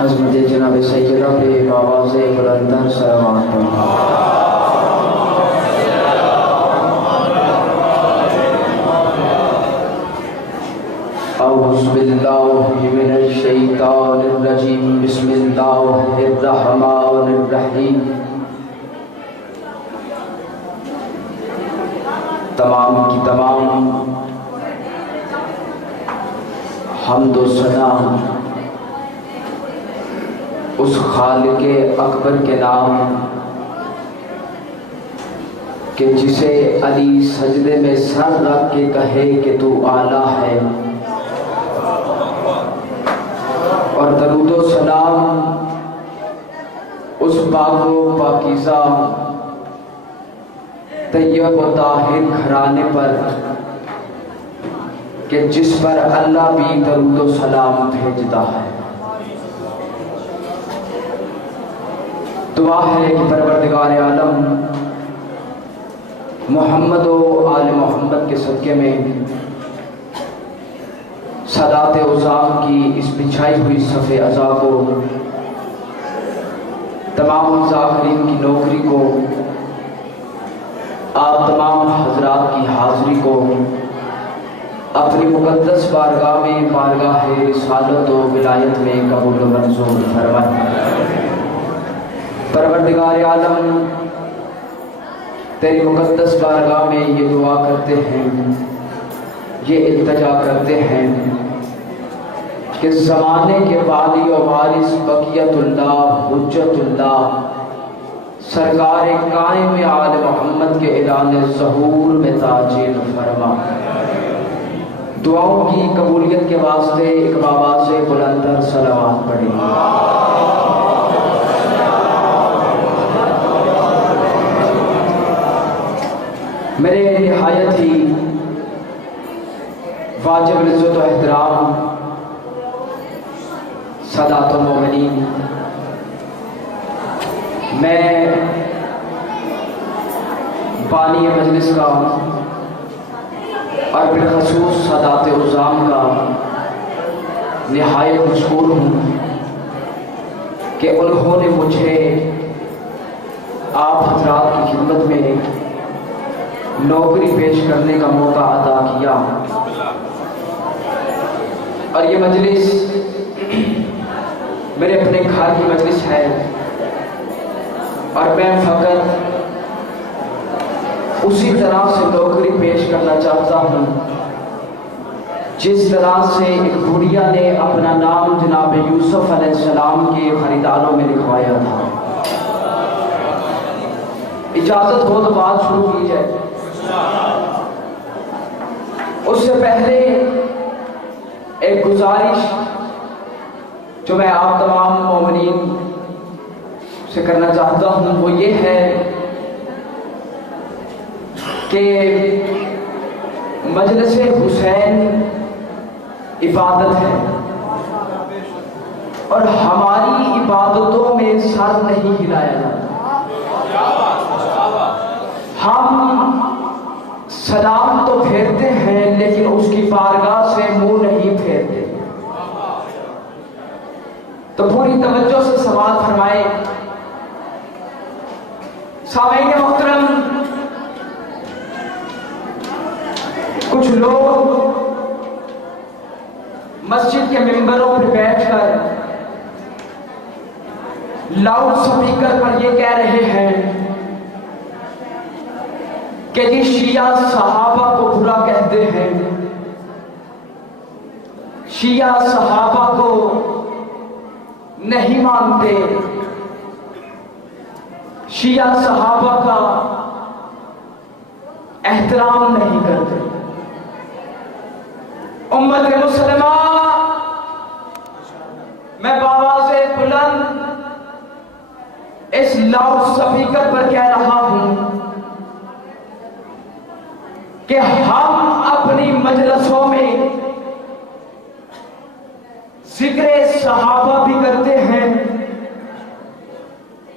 حضرت جناب سیدہ پہ آواز بلندر صلوات اعوذ باللہ من الشیطان الرجیم بسم اللہ الرحمن الرحیم۔ تمام کی تمام حمد و ثنا اس خالق اکبر کے نام کہ جسے علی سجدے میں سر رکھ کے کہے کہ تو اعلیٰ ہے، اور درود و سلام اس پاک و پاکیزہ طیب و طاہر گھرانے پر کہ جس پر اللہ بھی درود و سلام بھیجتا ہے۔ دعا ہے کہ پروردگار عالم محمد و آل محمد کے صدقے میں صلاۃ عظام کی اس بچھائی ہوئی صف عزا کو، تمام ذاکرین کی نوکری کو، آپ تمام حضرات کی حاضری کو اپنی مقدس بارگاہ میں بارگاہ رسالت و ولایت میں قبول و منظور فرمائے۔ پروردگار عالم تیری مقدس بارگاہ میں یہ دعا کرتے ہیں، یہ التجا کرتے ہیں کہ زمانے کے والی و وارث بقیت اللہ حجت اللہ سرکار قائم آل محمد کے اعلان ظہور میں تاجیل فرما۔ دعاؤں کی قبولیت کے واسطے ایک آواز بلندر صلوات پڑھیں۔ میرے نہایت ہی واجب عزت و احترام سادات المومنین، میں بانی مجلس کا اور بالخصوص سادات عظام کا نہایت مشکور ہوں کہ انہوں نے مجھے آپ حضرات کی خدمت میں نوکری پیش کرنے کا موقع عطا کیا، اور یہ مجلس میرے اپنے گھر کی مجلس ہے، اور میں فقط اسی طرح سے نوکری پیش کرنا چاہتا ہوں جس طرح سے ایک بڑھیا نے اپنا نام جناب یوسف علیہ السلام کے خریداروں میں لکھوایا تھا۔ اجازت ہو تو بات شروع کی جائے۔ اس سے پہلے ایک گزارش جو میں آپ تمام مومنین سے کرنا چاہتا ہوں وہ یہ ہے کہ مجلس حسین عبادت ہے، اور ہماری عبادتوں میں سر نہیں ہلایا جاتا۔ ہم سلام تو پھیرتے ہیں لیکن اس کی بارگاہ سے منہ نہیں پھیرتے۔ تو پوری توجہ سے سماعت فرمائیں۔ سامعین محترم، کچھ لوگ مسجد کے ممبروں پر بیٹھ کر لاؤڈ سپیکر پر یہ کہہ رہے ہیں کہ یہ شیعہ صحابہ کو برا کہتے ہیں، شیعہ صحابہ کو نہیں مانتے، شیعہ صحابہ کا احترام نہیں کرتے۔ امت مسلمہ، میں بآواز بلند اس لاؤڈ سپیکر پر کہہ رہا ہوں کہ ہم اپنی مجلسوں میں ذکر صحابہ بھی کرتے ہیں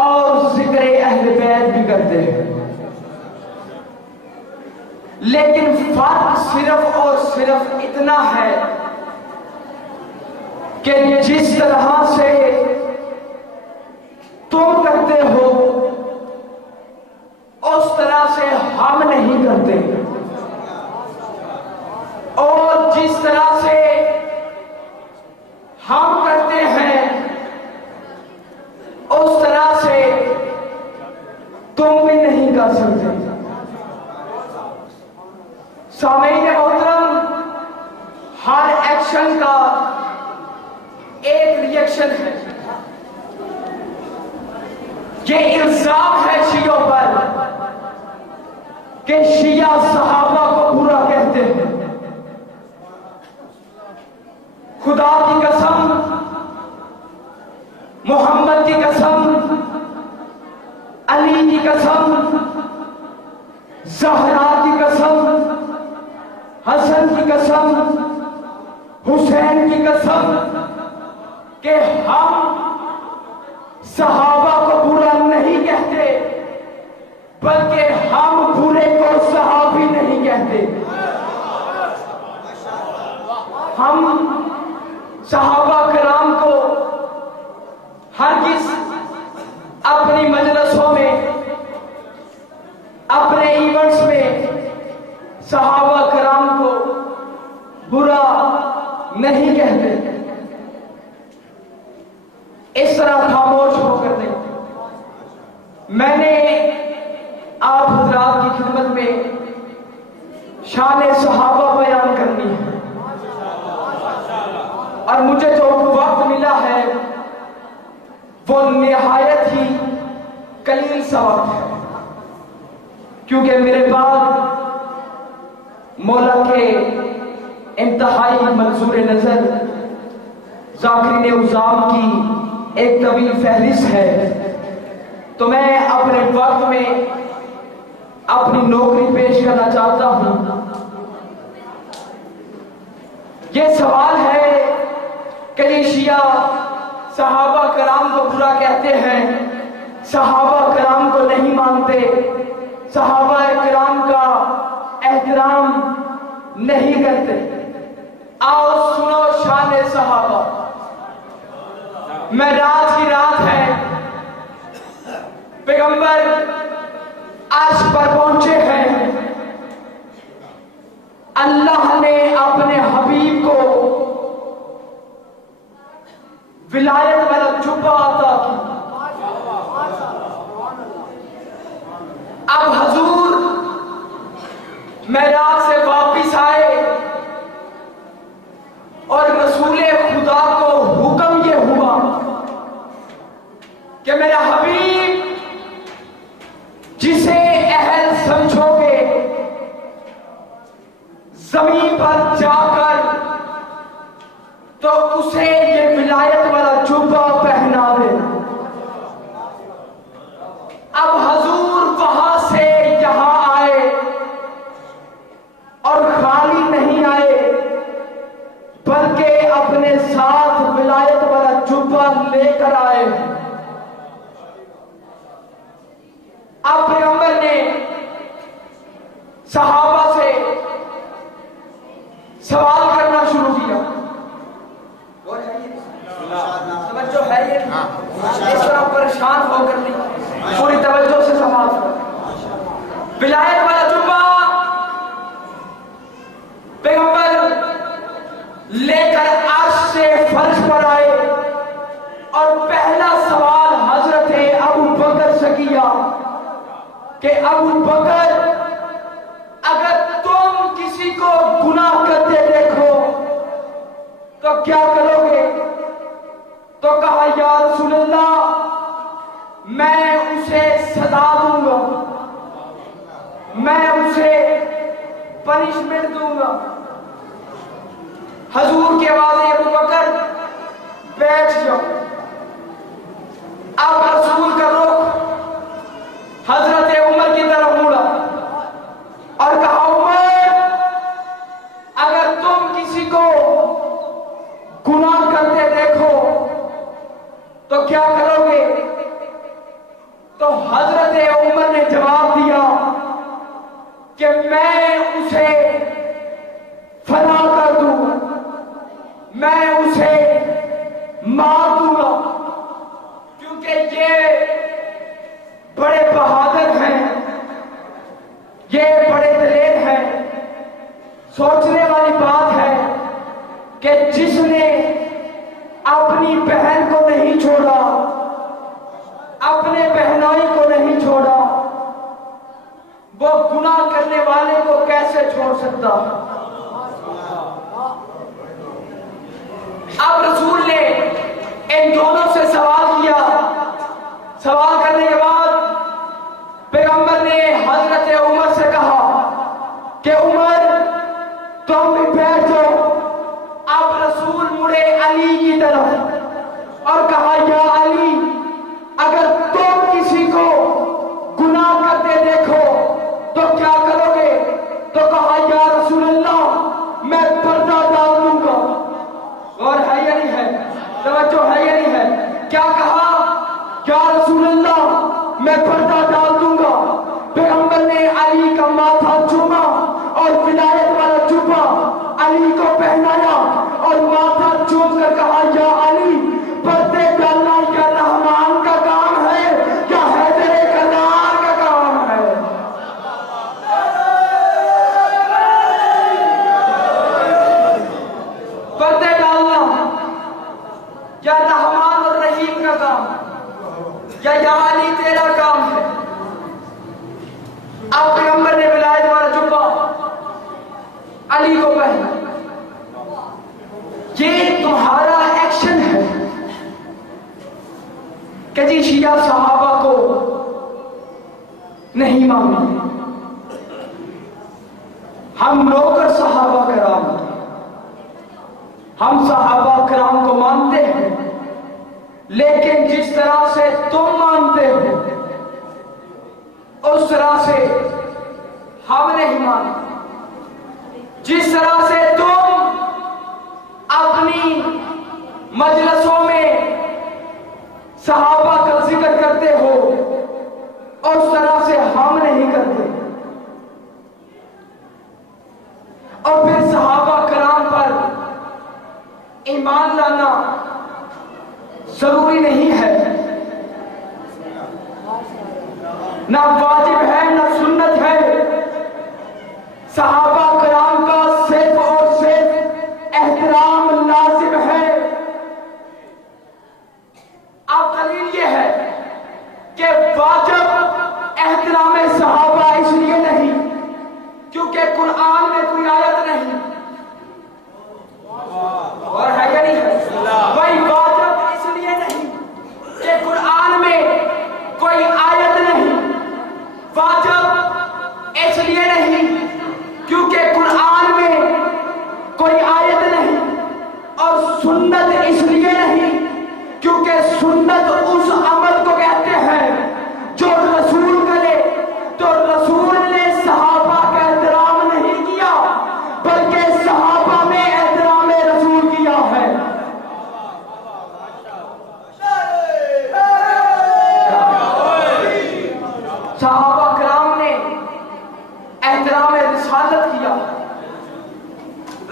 اور ذکر اہل بیت بھی کرتے ہیں، لیکن فرق صرف اور صرف اتنا ہے کہ جس طرح سے کرتے ہیں اس طرح سے تم بھی نہیں کر سکتے۔ سامعین محترم، ہر ایکشن کا ایک ریئیکشن ہے۔ یہ الزام ہے شیعوں پر کہ شیعہ صحابہ کو برا کہتے ہیں۔ خدا کی قسم، محمد کی قسم، علی کی قسم، زہرا کی قسم، حسن کی قسم، حسین کی قسم، کہ ہم صحابہ کو برا نہیں کہتے، بلکہ ہم برے کو صحابی نہیں کہتے۔ ہم صحابہ کرام کو ہرگز اپنی مجلسوں میں، اپنے ایونٹس میں صحابہ کرام کو برا نہیں کہتے۔ اس طرح خاموش ہو کر نہیں۔ میں نے آپ حضرات کی خدمت میں شان صحابہ بیان کرنی ہے، اور مجھے جو وقت ملا ہے وہ نہایت ہی قلیل سا وقت ہے، کیونکہ میرے بعد مولا کے انتہائی منظور نظر ذاکرین عظام کی ایک طویل فہرست ہے۔ تو میں اپنے وقت میں اپنی نوکری پیش کرنا چاہتا ہوں۔ یہ سوال ہے کہ یہ شیعہ صحابہ کرام کو برا کہتے ہیں، صحابہ کرام کو نہیں مانتے، صحابہ کرام کا احترام نہیں کرتے۔ آؤ سنو شان صحابہ۔ معراج کی رات ہے، پیغمبر عرش پر پہنچے ہیں، اللہ نے اپنے حبیب کو ولایت والا جبہ عطا کی۔ اب حضور معراج سے واپس آئے اور رسول خدا کو حکم یہ ہوا کہ میرا حبیب جسے اہل سمجھو گے زمین پر جا کر تو اسے یہ ولایت والا جبہ پہنا دینا۔ اب حضور وہاں سے یہاں آئے اور خالی نہیں آئے، بلکہ اپنے ساتھ ولایت والا جبہ لے کر آئے۔ اب پیغمبر نے صحابہ سے سوال کرنا شروع کیا۔ توجہ ہے یہ؟ اس طرح پریشان ہو کر نہیں، پوری توجہ سے سوال کر۔ ولایت والا جبہ پیغمبر لے کر عرش سے فرش پر آئے، اور پہلا سوال حضرت ابو بکر سے کیا کہ ابو بکر، اگر تم کسی کو گناہ کرتے دیکھو تو کیا کرو گے؟ تو کہا یا رسول اللہ، میں اسے سزا دوں گا، میں اسے پنشمنٹ دوں گا۔ حضور کی آواز ہے ابو بکر بیٹھ جاؤ۔ اب رسول کا رخ حضرت عمر کی طرف مڑا اور کہا عمر، اگر تم کسی کو گناہ کرتے دیکھو تو کیا کرو گے؟ تو حضرت عمر نے جواب دیا کہ میں اسے فنا کر دوں گا، میں اسے مار دوں گا، کیونکہ یہ بڑے بہادر ہیں، یہ بڑے دلیر ہیں۔ سوچنے والی بات ہے کہ جس نے اپنی اپنی بہن کو نہیں چھوڑا، اپنے بہنوئی کو نہیں چھوڑا، وہ گناہ کرنے والے کو کیسے چھوڑ سکتا؟ اب رسول نے ان دونوں سے سوال کیا، سوال کرنے کے بعد پیغمبر نے حضرت عمر سے کہا کہ عمر تم بھی بیٹھ جاؤ۔ اب رسول مڑے علی کی طرف اور کہا یا علی، اگر تم کسی کو گناہ کرتے دیکھو تو کیا کرو گے؟ تو کہا یا رسول اللہ میں پردہ ڈال دوں گا۔ اور ہے یا نہیں ہے؟ توجہ ہے یا نہیں ہے؟ کیا کہا؟ یا رسول اللہ میں پردہ ڈال دوں گا۔ پیغمبر نے علی کا ماتھا چوما اور ولایت والا جبہ علی کو پہنایا اور ماتھا چوم کر کہا یا علی، پردے ڈالنا یا رحمان کا کام ہے یا حیدر کرار کا کام ہے؟ پردے ڈالنا یا رحمان اور رحیم کا کام یا علی تیرا کام ہے؟ اب پیغمبر نے ولایت والا جبہ علی کو پہنا۔ یہ تمہارا ایکشن ہے کہ جی شیعہ صحابہ کو نہیں مانتے، ہم نوکر صحابہ کرام، ہم صحابہ کرام کو مانتے ہیں، لیکن جس طرح سے تم مانتے ہو اس طرح سے ہم نہیں مانتے۔ جس طرح سے تم اپنی مجلسوں میں صحابہ کا ذکر کرتے ہو اس طرح سے ہم نہیں کرتے، اور پھر صحابہ کرام پر ایمان لانا ضروری نہیں ہے، نہ واجب ہے نہ سنت ہے۔ صحابہ کرام کا صرف اور صرف احترام لازم ہے۔ اب دلیل یہ ہے کہ واجب احترام صحابہ اس لیے نہیں کیونکہ قرآن میں کوئی آیت نہیں، اور ہے یا نہیں ہے؟ وہی واجب اس لیے نہیں کہ قرآن میں کوئی آیت نہیں، واجب اس لیے نہیں کیونکہ قرآن میں کوئی آیت نہیں، اور سنت اس لیے نہیں کیونکہ سنت اس عمل کو کہتے ہیں جو رسول کرے۔ تو رسول نے صحابہ کا احترام نہیں کیا بلکہ صحابہ میں احترام رسول کیا ہے۔ صحابہ کرام نے احترام رسالت کیا،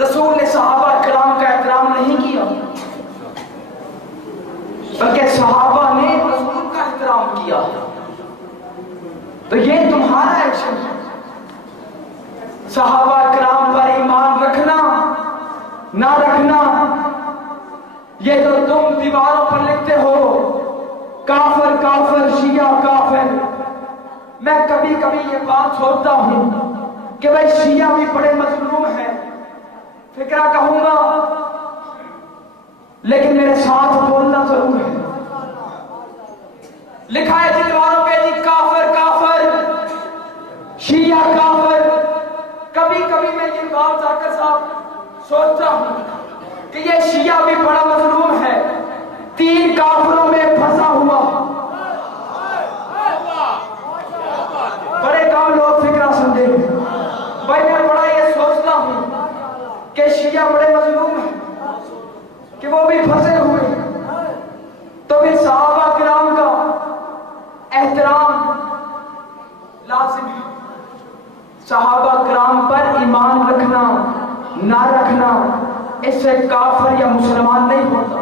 رسول نے صحابہ کرام کا احترام نہیں کیا بلکہ صحابہ نے رسول کا احترام کیا۔ تو یہ تمہارا ایکشن ہے۔ صحابہ کرام پر ایمان رکھنا نہ رکھنا، یہ تو تم دیواروں پر لکھتے ہو کافر کافر شیعہ کافر۔ میں کبھی کبھی یہ بات سوچتا ہوں کہ بھائی شیعہ بھی بڑے مظلوم ہیں، فکرہ کہوں گا لیکن میرے ساتھ بولنا ضرور ہے۔ لکھا ہے جی دیواروں پہ جی کافر کافر شیعہ کافر۔ کبھی کبھی میں یہ بات جا کر صاحب سوچتا ہوں کہ یہ شیعہ بھی بڑا مظلوم ہے، 3 کافروں میں پھنسا ہوا۔ بڑے کام لوگ فکرہ سمجھے بھائی، میں بڑا یہ سوچتا ہوں کہ شیعہ بڑے مظلوم ہیں کہ وہ بھی پھنسے ہوئے۔ تو پھر صحابہ کرام کا احترام لازم ہے۔ صحابہ کرام پر ایمان رکھنا نہ رکھنا اس سے کافر یا مسلمان نہیں ہوتا۔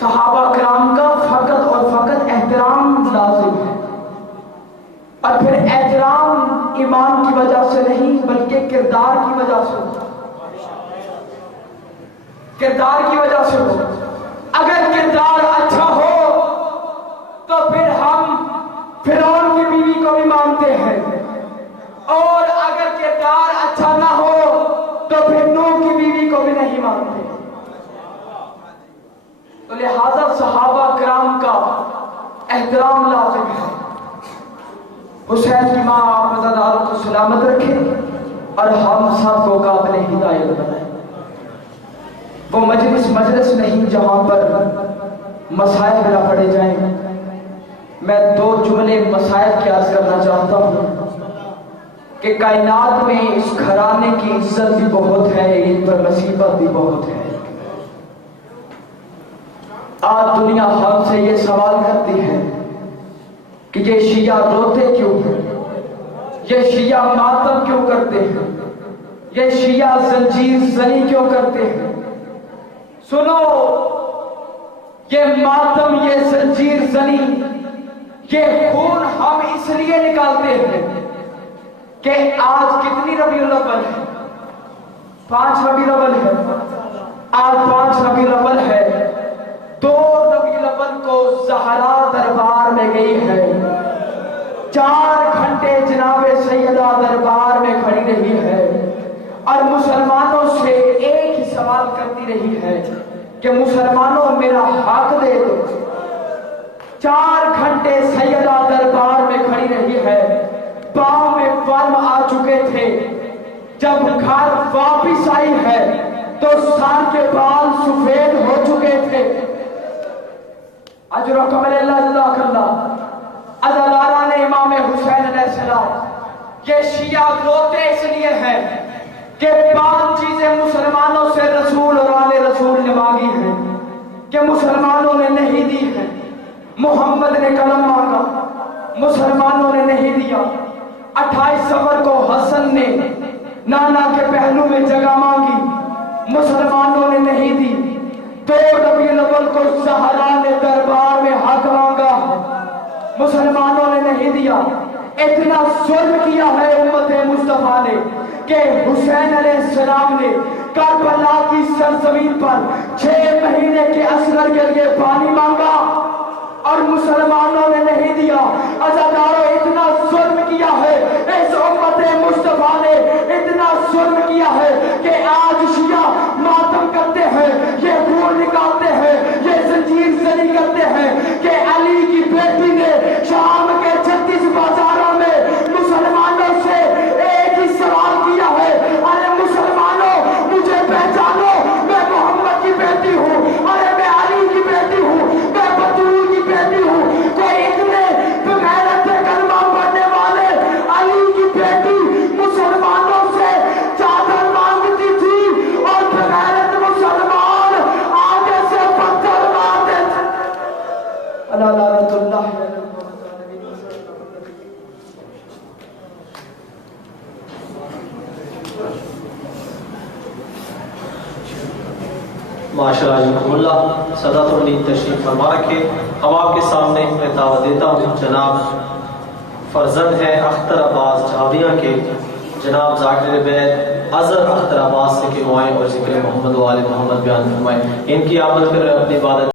صحابہ کرام کا فقط اور فقط احترام لازم ہے، اور پھر احترام ایمان کی وجہ سے نہیں بلکہ کردار کی وجہ سے ہوتا۔ کردار کی وجہ سے ہو. اگر کردار اچھا ہو تو پھر ہم فرعون کی بیوی کو بھی مانتے ہیں، اور اگر کردار اچھا نہ ہو تو پھر نوح کی بیوی کو بھی نہیں مانتے. تو لہذا صحابہ کرام کا احترام لازم ہے. حسین کی ماں آپ زادہ کو سلامت رکھے اور ہم سب کو قابل ہدایت بنائے. وہ مجلس نہیں جہاں پر مسائل نہ پڑے جائیں. میں 2 جملے مسائل کی عرض کرنا چاہتا ہوں کہ کائنات میں اس گھرانے کی عزت بھی بہت ہے، ان پر مصیبت بھی بہت ہے. آج دنیا ہم سے یہ سوال کرتی ہے کہ یہ شیعہ روتے کیوں ہیں، یہ شیعہ ماتم کیوں کرتے ہیں، یہ شیعہ زنجیر زنی کیوں کرتے ہیں. سنو، یہ ماتم، یہ زنجیر زنی، یہ خون ہم اس لیے نکالتے ہیں کہ آج کتنی ربیع الاول ہے؟ 5 ربیع الاول ہے. آج 5 ربیع الاول ہے. 2 ربیع الاول کو زہرا دربار میں گئی ہے. 4 گھنٹے جناب سیدہ دربار میں کھڑی رہی ہے اور مسلمانوں سے ایک ہی سوال کرتی رہی ہے کہ مسلمانوں میرا حق دے دو. 4 گھنٹے سیدہ دربار میں کھڑی رہی ہے. پاؤں میں ورم آ چکے تھے. جب گھر واپس آئی ہے تو سر کے بال سفید ہو چکے تھے. اجرکم اللہ جزاک اللہ. ازادارہ نے امام حسین علیہ السلام، یہ شیعہ روتے اس لیے ہیں کہ 5 چیزیں مسلمانوں سے رسول اور آل رسول نے مانگی ہیں کہ مسلمانوں نے نہیں دی ہیں. محمد نے قلم مانگا، مسلمانوں نے نہیں دیا. 28 صفر کو حسن نے نانا کے پہلو میں جگہ مانگی، مسلمانوں نے نہیں دی. 2 ربیع الاول کو زہرا نے دربار میں حق مانگا، مسلمانوں نے نہیں دیا. اتنا ظلم کیا ہے امت مصطفیٰ نے کہ حسین علیہ السلام نے کربلا کی سرزمین پر 6 مہینے کے اصغر کے لیے پانی مانگا اور مسلمانوں نے نہیں دیا. عزاداروں، اتنا ظلم کیا ہے اس امت مصطفیٰ نے، اتنا ظلم کیا ہے کہ آج شیعہ ماتم کرتے ہیں، یہ خون نکالتے ہیں، یہ زنجیر زنی کرتے ہیں کہ علی کی بیٹی نے شام کے 36 بازاروں میں مسلمانوں سے ایک ہی سوال کیا ہے، ارے مسلمانوں مجھے پہچانو، میں محمد کی بیٹی ہوں، ارے میں علی کی بیٹی ہوں، میں بطول کی بیٹی ہوں. کوئی اتنے بغیرت کلمہ پڑھنے والے علی کی بیٹی مسلمانوں سے چادر مانگتی تھی اور بغیرت مسلمان آگے سے پتھر مارتے تھے. اللہ لعنت اللہ علیہ. ماشاءاللہ اللہ صدات و نیند تشریف فرما رکھے. اب آپ کے سامنے میں دعوت دیتا ہوں جناب فرزند ہے اختر عباس جھاویاں کے جناب ذاکر بیت اظہر اختر عباس سے کہ وہ آئیں اور ذکر محمد و آل محمد بیان فرمائیں. ان کی آمد کر اپنی عبادت